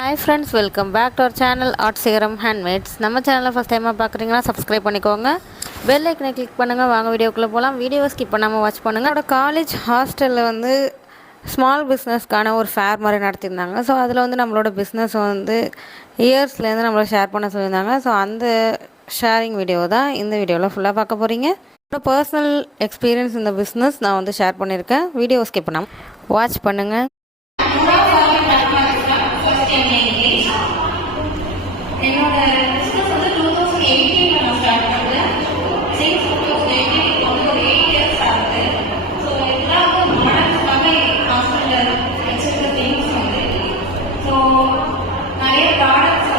Hi friends, welcome back to our channel Art Sigaram Handmades. நம்ம சேனலை first டைமாக பார்க்குறீங்கன்னா சப்ஸ்கிரைப் பண்ணிக்கோங்க. பெல் ஐக்கனை கிளிக் பண்ணுங்கள். வாங்க வீடியோக்குள்ளே போகலாம். வீடியோவை ஸ்கிப் பண்ணாமல் வாட்ச் பண்ணுங்கள். என்னோட காலேஜ் ஹாஸ்டலில் ஸ்மால் பிஸ்னஸ்க்கான ஒரு ஃபேர் மாதிரி நடத்தியிருந்தாங்க. ஸோ அதில் நம்மளோட பிஸ்னஸ் இயர்ஸ்லேருந்து நம்மளை ஷேர் பண்ண சொல்லியிருந்தாங்க. ஸோ அந்த ஷேரிங் வீடியோ தான் இந்த வீடியோவில் ஃபுல்லாக பார்க்க போகிறீங்க. என்னோட பர்சனல் எக்ஸ்பீரியன்ஸ் இந்த பிஸ்னஸ் நான் ஷேர் பண்ணியிருக்கேன். வீடியோ ஸ்கிப் பண்ணாமல் வாட்ச் பண்ணுங்கள். என்னோட பிஸ்னஸ் 2018 நான் ஸ்டார்ட் பண்ணேன். சின்ஸ் 2018 ஒரு 8 இயர்ஸ் ஆகுது. ஸோ இதெல்லாம் மாடல்ஸ்க்காக ஹாஸ்பிட்டலில் வச்சிருக்க திங்ஸ் ஸோ நிறைய ப்ராடக்ட்ஸ்